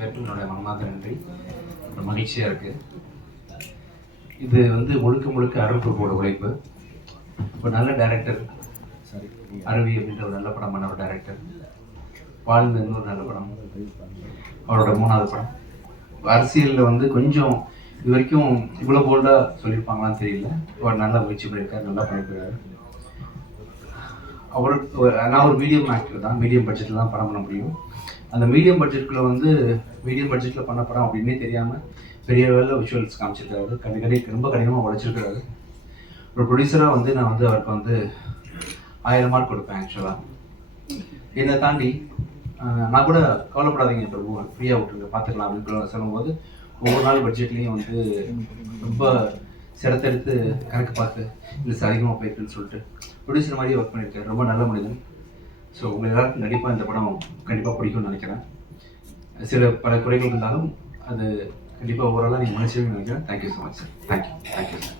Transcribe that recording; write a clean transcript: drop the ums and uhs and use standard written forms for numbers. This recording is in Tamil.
பேருக்கு என்னோட மனமார்ந்த நன்றி. ரொம்ப மகிழ்ச்சியாக இருக்குது. இது வந்து முழுக்க முழுக்க அருள்புரோட உழைப்பு. ஒரு நல்ல டைரக்டர், அருவி அப்படின்ற ஒரு நல்ல படம் பண்ண ஒரு டைரக்டர், வாழ்ந்த இன்னொரு நல்ல படம், அவரோட 3வது படம். அரசியலில் வந்து கொஞ்சம் இது வரைக்கும் இவ்வளோ போல்டாக சொல்லியிருப்பாங்களான்னு தெரியல. அவர் நல்லா முயற்சி பண்ணியிருக்காரு, நல்லா பண்ணியிருக்காரு. நான் ஒரு மீடியம் ஆக்டர் தான், மீடியம் பட்ஜெட்டில் தான் படம் பண்ண முடியும். அந்த மீடியம் பட்ஜெட்டில் வந்து மீடியம் பட்ஜெட்டில் பண்ண படம் அப்படின்னே தெரியாமல் பெரிய வேலை விஷுவல்ஸ் காமிச்சிருக்காரு. ரொம்ப கடினமாக உழைச்சிருக்காரு. ஒரு ப்ரொடியூசராக வந்து நான் வந்து அவருக்கு வந்து 1000 மார்க் கொடுப்பேன். ஆக்சுவலாக என்னை தாண்டி நான் கூட கவலைப்படாதீங்க பிரபு, ஃப்ரீயாக விட்டுருங்க, பார்த்துக்கலாம் அப்படின்னு சொல்லும்போது ஒவ்வொரு நாள் பட்ஜெட்லேயும் வந்து ரொம்ப சிரத்தெடுத்து கணக்கு பார்த்து இல்லை சார் அதிகமாக போயிருக்குன்னு சொல்லிட்டு ப்ரொடியூசர் மாதிரியே ஒர்க் பண்ணியிருக்காரு. ரொம்ப நல்ல மனிதன். ஸோ உங்கள் எல்லாருக்கும் கண்டிப்பாக இந்த படம் கண்டிப்பாக பிடிக்கும்னு நினைக்கிறேன். பல குறைகள் இருந்தாலும் அது கண்டிப்பாக ஓவராலாக நீங்கள் மன்னிச்சிருவீங்கன்னு நினைக்கிறேன். Thank you so much sir. Thank you sir.